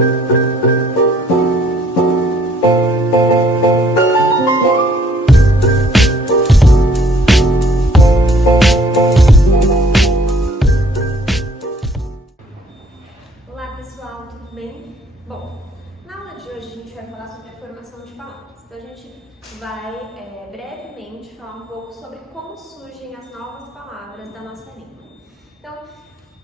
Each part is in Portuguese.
Olá pessoal, tudo bem? Bom, na aula de hoje a gente vai falar sobre a formação de palavras. Então a gente vai brevemente falar um pouco sobre como surgem as novas palavras da nossa língua. Então,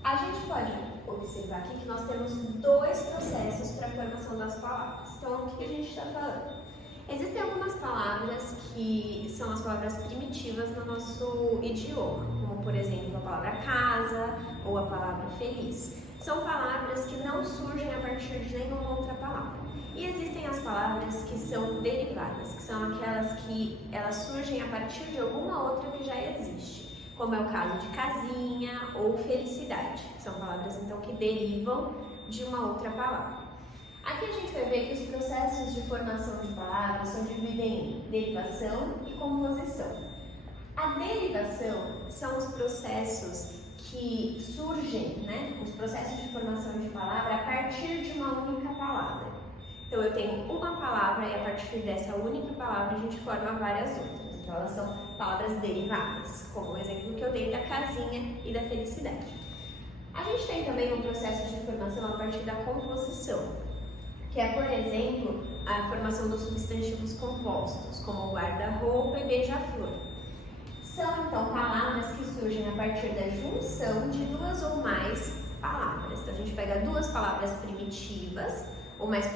a gente pode observar aqui que nós temos dois processos para a formação das palavras. Então, o que a gente está falando? Existem algumas palavras que são as palavras primitivas no nosso idioma, como por exemplo a palavra casa ou a palavra feliz. São palavras que não surgem a partir de nenhuma outra palavra. E existem as palavras que são derivadas, que são aquelas que elas surgem a partir de alguma outra que já existe, como é o caso de casinha ou felicidade. São palavras então que derivam de uma outra palavra. Aqui a gente vai ver que os processos de formação de palavras são divididos em derivação e composição. A derivação são os processos que surgem, os processos de formação de palavra a partir de uma única palavra. Então eu tenho uma palavra e a partir dessa única palavra a gente forma várias outras. Então elas são palavras derivadas, como o exemplo que eu dei da casinha e da felicidade. A gente tem também um processo de formação a partir da composição, que é, por exemplo, a formação dos substantivos compostos, como guarda-roupa e beija-flor. São, então, palavras que surgem a partir da junção de duas ou mais palavras. Então, a gente pega duas palavras primitivas, ou mais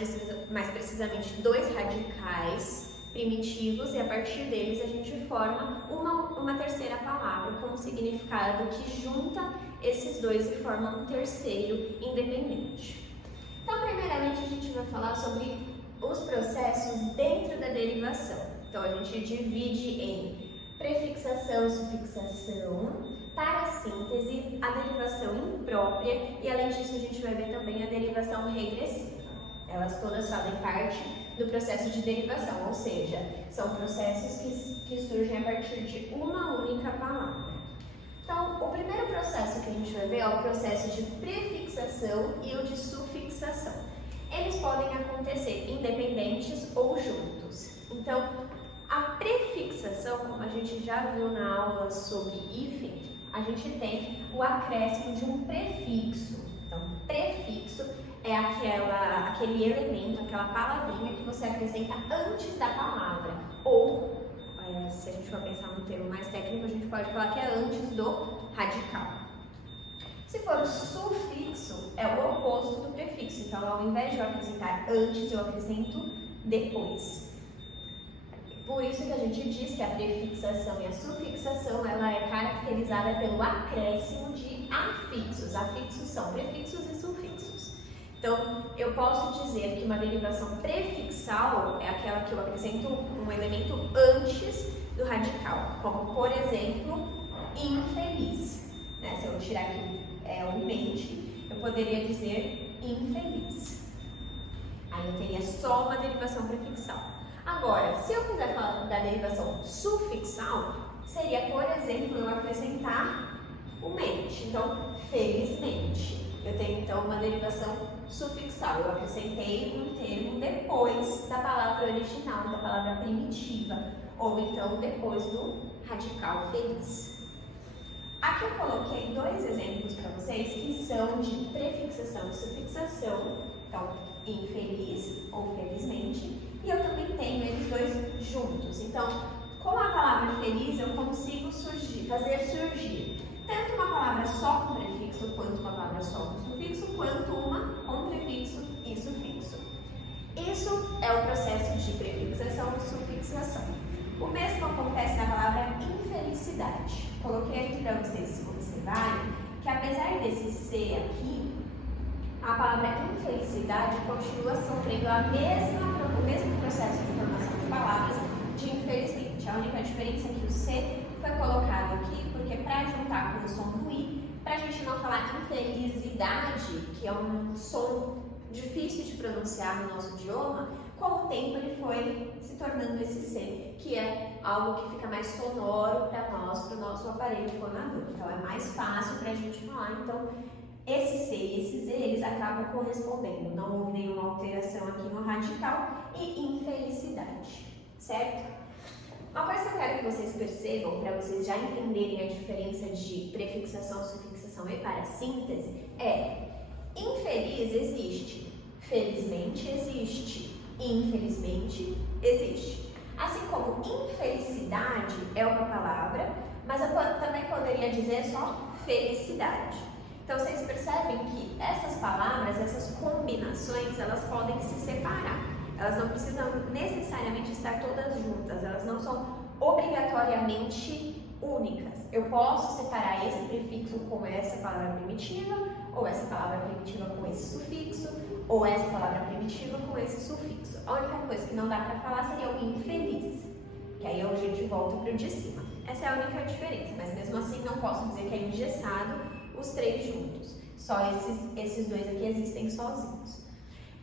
precisamente dois radicais primitivos, e a partir deles a gente forma uma terceira palavra com um significado que junta esses dois e forma um terceiro independente. Então, primeiramente, a gente vai falar sobre os processos dentro da derivação. Então, a gente divide em prefixação e sufixação, parassíntese, a derivação imprópria e, além disso, a gente vai ver também a derivação regressiva. Elas todas fazem parte do processo de derivação, ou seja, são processos que surgem a partir de uma única palavra. Então, o primeiro processo que a gente vai ver é o processo de prefixação e o de sufixação. Eles podem acontecer independentes ou juntos. Então, a prefixação, como a gente já viu na aula sobre hífen, a gente tem o acréscimo de um prefixo. Então, prefixo é aquele elemento, aquela palavrinha que você acrescenta antes da palavra. Ou, se a gente for pensar num termo mais técnico, a gente pode falar que é antes do radical. Se for o sufixo, é o oposto do prefixo. Então, ao invés de eu acrescentar antes, eu acrescento depois. Por isso que a gente diz que a prefixação e a sufixação ela é caracterizada pelo acréscimo de afixos. Afixos são prefixos e sufixos. Então, eu posso dizer que uma derivação prefixal é aquela que eu acrescento um elemento antes do radical, como, por exemplo, infeliz. Se eu tirar aqui o mente, eu poderia dizer infeliz. Aí eu teria só uma derivação prefixal. Agora, se eu quiser falar da derivação sufixal, seria, por exemplo, eu acrescentar o mente. Então, felizmente. Eu tenho, então, uma derivação sufixal. Eu acrescentei um termo depois da palavra original, da palavra primitiva, ou então depois do radical feliz. Aqui eu coloquei dois exemplos para vocês que são de prefixação e sufixação. Então, infeliz ou felizmente. E eu também tenho eles dois juntos. Então, com a palavra feliz, eu consigo fazer surgir tanto uma palavra só com prefixo, quanto uma palavra só com sufixo, quanto uma com prefixo e sufixo. Isso é o processo de prefixação e sufixação. O mesmo acontece na palavra infelicidade. Coloquei aqui para vocês observarem que, apesar desse C aqui, a palavra infelicidade continua sofrendo o mesmo processo de formação de palavras de infelizmente. A única diferença é que o C foi colocado aqui porque, para juntar com o som do I, para a gente não falar infelicidade, que é um som difícil de pronunciar no nosso idioma, com o tempo ele foi se tornando esse C, que é algo que fica mais sonoro para nós, para o nosso aparelho fonador. Então é mais fácil para a gente falar. Então esse C e esse Z, eles acabam correspondendo. Não houve nenhuma gramatical, e infelicidade, certo? Uma coisa que eu quero que vocês percebam, para vocês já entenderem a diferença de prefixação, sufixação e parassíntese, é: infeliz existe, felizmente existe, infelizmente existe. Assim como infelicidade é uma palavra, mas eu também poderia dizer só felicidade. Então vocês percebem que essas palavras, essas combinações, elas podem se separar. Elas não precisam necessariamente estar todas juntas, elas não são obrigatoriamente únicas. Eu posso separar esse prefixo com essa palavra primitiva, ou essa palavra primitiva com esse sufixo, ou essa palavra primitiva com esse sufixo. A única coisa que não dá para falar seria o infeliz, que aí a gente volta para o de cima. Essa é a única diferença, mas mesmo assim não posso dizer que é engessado os três juntos. Só esses dois aqui existem sozinhos.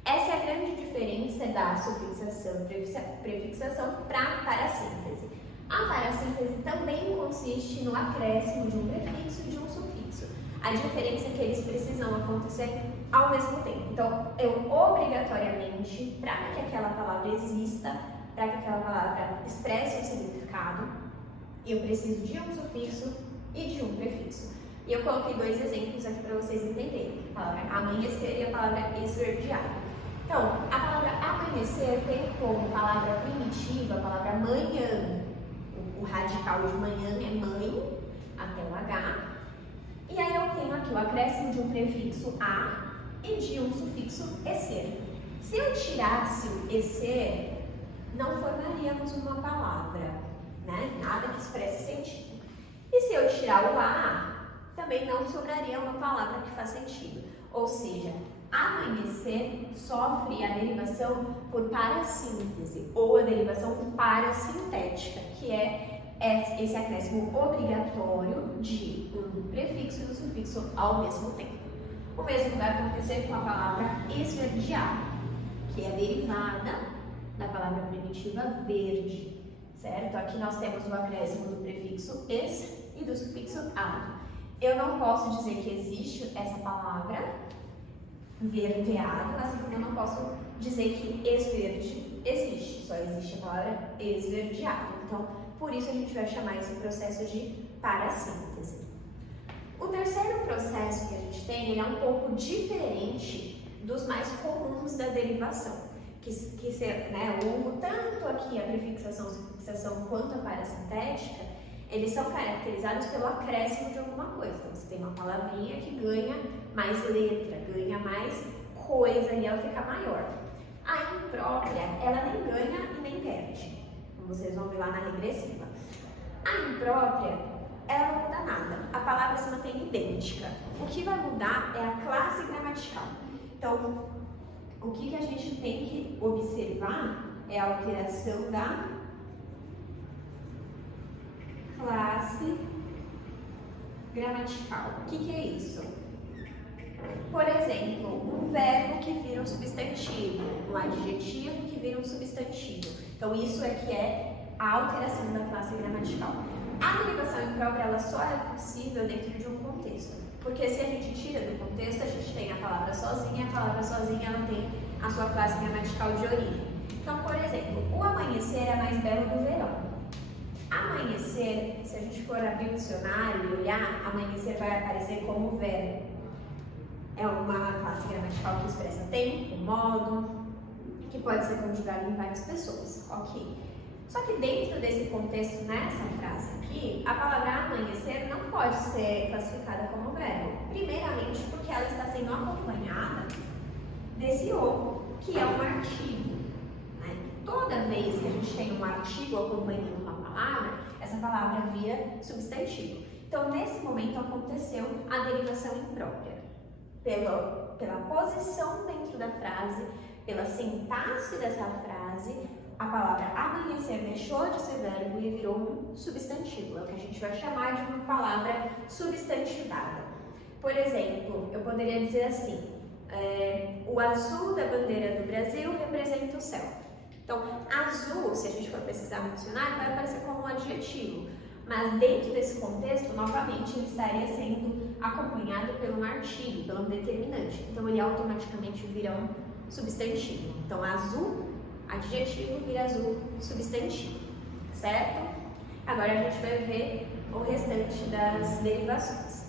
Essa é a grande diferença da sufixação e prefixação para a parassíntese. A parassíntese também consiste no acréscimo de um prefixo e de um sufixo. A diferença é que eles precisam acontecer ao mesmo tempo. Então, eu obrigatoriamente, para que aquela palavra exista, para que aquela palavra expresse um significado, eu preciso de um sufixo e de um prefixo. E eu coloquei dois exemplos aqui para vocês entenderem. A palavra amanhecer e a palavra esverdear. Então, a palavra amanhecer tem como palavra primitiva a palavra manhã. O radical de manhã é mãe, até o H. E aí eu tenho aqui o acréscimo de um prefixo a e de um sufixo ecer. Se eu tirasse o ecer, não formaríamos uma palavra, né? Nada que expresse sentido. E se eu tirar o a, também não sobraria uma palavra que faz sentido. Ou seja, amanhecer sofre a derivação por parassíntese ou a derivação parasintética, que é esse acréscimo obrigatório de um prefixo e um sufixo ao mesmo tempo. O mesmo vai acontecer com a palavra esverdear, que é derivada da palavra primitiva verde, certo? Aqui nós temos o acréscimo do prefixo es e do sufixo ado. Eu não posso dizer que existe essa palavra verdeado, assim como eu não posso dizer que esverde existe, só existe a palavra esverdeado. Então, por isso a gente vai chamar esse processo de parassíntese. O terceiro processo que a gente tem, ele é um pouco diferente dos mais comuns da derivação, que né, tanto aqui a prefixação, sufixação quanto a parasintética, eles são caracterizados pelo acréscimo de alguma coisa. Então, você tem uma palavrinha que ganha mais letra, ganha mais coisa e ela fica maior. A imprópria, ela nem ganha e nem perde, como vocês vão ver lá na regressiva. A imprópria, ela não muda nada, a palavra se mantém idêntica. O que vai mudar é a classe gramatical. Então, o que a gente tem que observar é a alteração da classe gramatical. O que é isso? Por exemplo, um verbo que vira um substantivo, um adjetivo que vira um substantivo. Então, isso é que é a alteração da classe gramatical. A derivação imprópria, ela só é possível dentro de um contexto. Porque se a gente tira do contexto, a gente tem a palavra sozinha, a palavra sozinha ela tem a sua classe gramatical de origem. Então, por exemplo, o amanhecer é mais belo do verão. Amanhecer, se a gente for abrir o dicionário e olhar, amanhecer vai aparecer como verbo. É uma classe gramatical que expressa tempo, modo, que pode ser conjugado em várias pessoas, ok? Só que dentro desse contexto, nessa frase aqui, a palavra amanhecer não pode ser classificada como verbo. Primeiramente porque ela está sendo acompanhada desse o, que é um artigo. Né? Toda vez que a gente tem um artigo acompanhando uma palavra, essa palavra vira substantivo. Então, nesse momento, aconteceu a derivação imprópria. Pela posição dentro da frase, pela sintaxe dessa frase, a palavra amanhecer deixou de ser verbo e virou um substantivo, é o que a gente vai chamar de uma palavra substantivada. Por exemplo, eu poderia dizer assim, o azul da bandeira do Brasil representa o céu. Então, azul, se a gente for pesquisar no dicionário, vai aparecer como um adjetivo, mas dentro desse contexto, novamente, ele estaria sendo acompanhado por um artigo, por um determinante. Então, ele automaticamente vira um substantivo. Então, azul, adjetivo, vira azul, substantivo, certo? Agora a gente vai ver o restante das derivações.